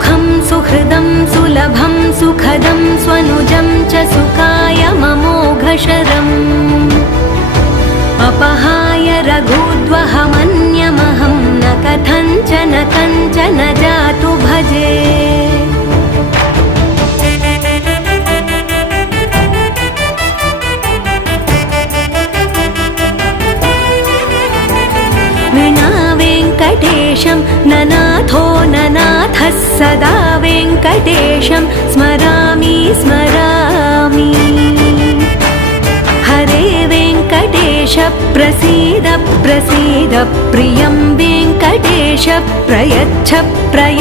सुखं सुहृदं सुलभं सुखदं स्वनुजं च सुखाय ममोघशरम् अपहाय रघुद्वहमन्यमहं न कथञ्चन कञ्चन जातु भजे। विना वेङ्कटेशं ननाथो ननाथः सदा वेङ्कटेशं स्मरामि स्मरामि। हरे वेङ्कटेश प्रसीद प्रसीद प्रियं वेङ्कटेश प्रयच्छ प्रयच्छ।